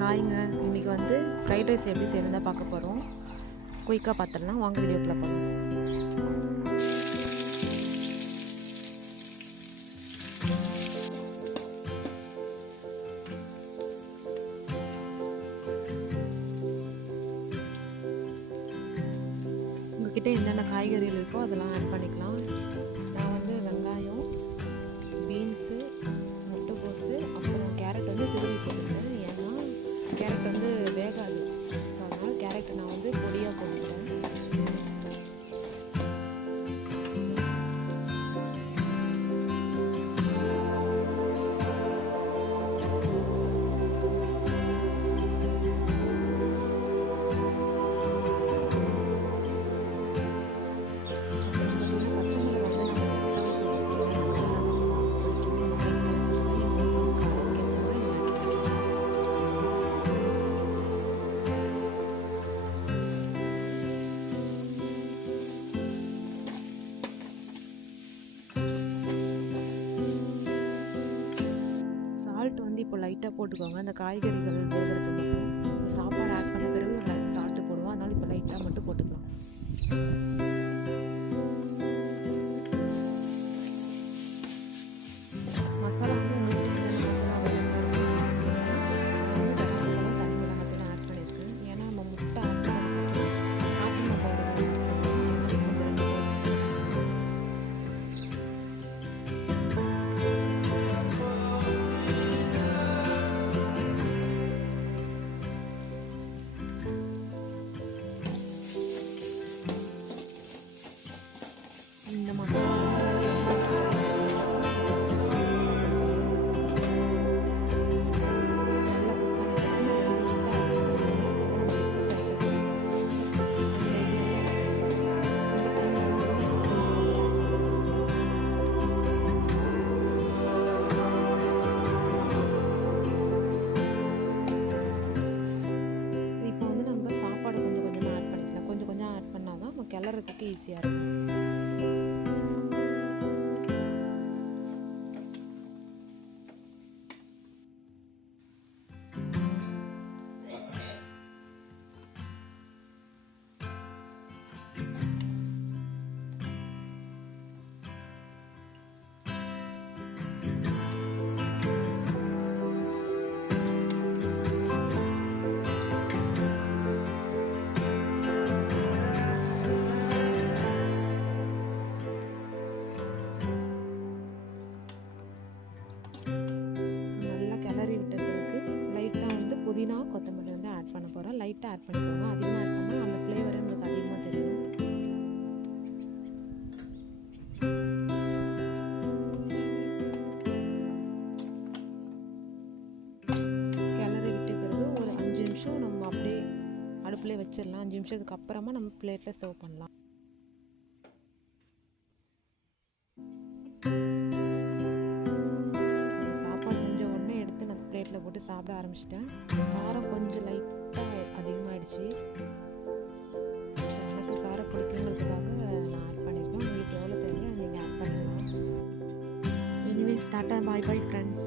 ஹாய்ங்க. இன்றைக்கி வந்து fried rice எப்படி செய்யணும் பார்க்க போகிறோம். குயிக்காக பார்த்துடலாம், வாங்க வீடியோக்குள்ளே போகலாம். உங்கள்கிட்ட என்னென்ன காய்கறிகள் இருக்கோ அதெல்லாம் ஆட் பண்ணிக்கலாம். நான் வந்து வெங்காயம், பீன்ஸு, முட்டைக்கோஸு, அப்புறம் கேரட் வந்து துருவி போட்டுக்கிறேன். ஏன்னா கேரட் வந்து வேகாது, ஸோ அதனால் கேரட்டை நான் வந்து பொடியாக போட்டுக்கிறேன். சால்ட் வந்து இப்போ லைட்டாக போட்டுக்கோங்க, அந்த காய்கறிகள் வேகிறது மட்டும். சாப்பாடு ஆட் பண்ண பிறகு சால்ட்டு போடுவோம், அதனால் இப்போ லைட்டாக மட்டும் போட்டுக்கலாம். மசாலா வந்து உங்களுக்கு என்னென்ன மசாலா அவைலபிளாக இருக்குது, கரம் மசாலா, தனி மிளகாத்தூள் ஆட் பண்ணியிருக்கேன். ஏன்னா நம்ம முட்டை ஆட் பண்ணதுக்கப்புறம் ஆட்டின பவுடர் இந்த மசாலா கிளறதுக்கு ஈஸியாக இருக்கும். புதினா, கொத்தமல்லி வந்து ஆட் பண்ண போகிறோம். லைட்டாக ஆட் பண்ணிக்கோங்க, அதிகமாக ஆட் பண்ணால் அந்த ஃப்ளேவர் உங்களுக்கு அதிகமாக தெரியும். கிளறி விட்ட பிறகு ஒரு 5 நிமிஷம் நம்ம அப்படியே அடுப்புலேயே வச்சிடலாம். 5 நிமிஷத்துக்கு அப்புறமா நம்ம பிளேட்டில் சர்வ் பண்ணலாம். பிளேட்டில் போட்டு சாப்பிட ஆரம்பிச்சிட்டேன். காரம் கொஞ்சம் லைட்டாக அதிகமாகிடுச்சு. எனக்கு காரம் பிடிக்குங்கிறதுக்காக நான் ஆட் பண்ணியிருக்கேன். உங்களுக்கு எவ்வளோ தேவையோ நீங்கள் ஆட் பண்ணிடலாம். எனிவேஸ் டாட்டா, பாய் பாய் ஃப்ரெண்ட்ஸ்.